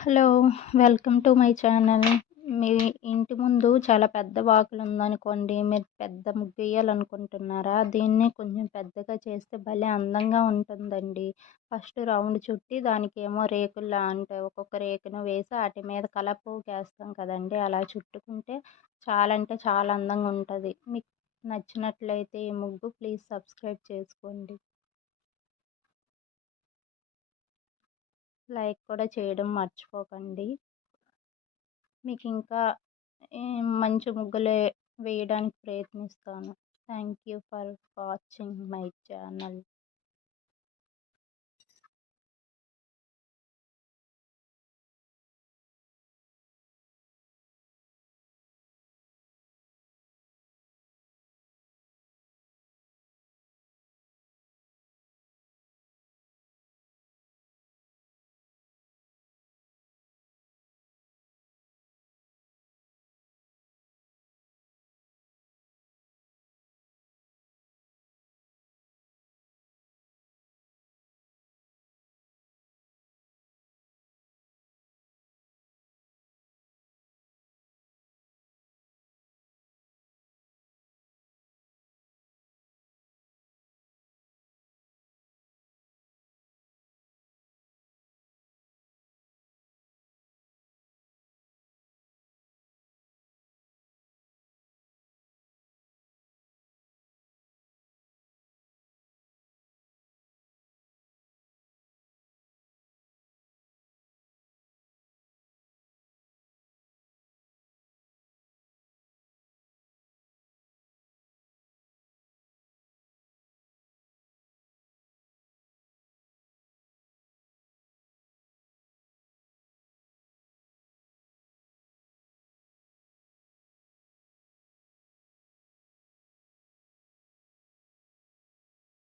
Hello! Welcome to my channel. మీ ఇంటి ముందు చాలా పెద్ద వాకిలుందనుకోండి. మీరు పెద్ద ముగ్గెయ్యాలనుకుంటున్నారా? దీన్ని కొంచెం పెద్దగా చేస్తే భలే అందంగా ఉంటుందండి. ఫస్ట్ రౌండ్ చుట్టి దానికేమో రేకుల్లా అంటే ఒక్కొక్క రేకును వేసి ఆటి మీద కలర్‌పువ్వుకేస్తాం కదండీ! అలా చుట్టుకుంటే చాలా అంటే చాలా అందంగా ఉంటది. మీకు నచ్చినట్లయితే ఈ ముగ్గు ప్లీజ్ సబ్స్క్రైబ్ చేసుకోండి. లైక్ కూడా చేయడం మర్చిపోకండి. మీకింకా మంచి ముగ్గులే వేయడానికి ప్రయత్నిస్తాను. Thank you for watching my channel.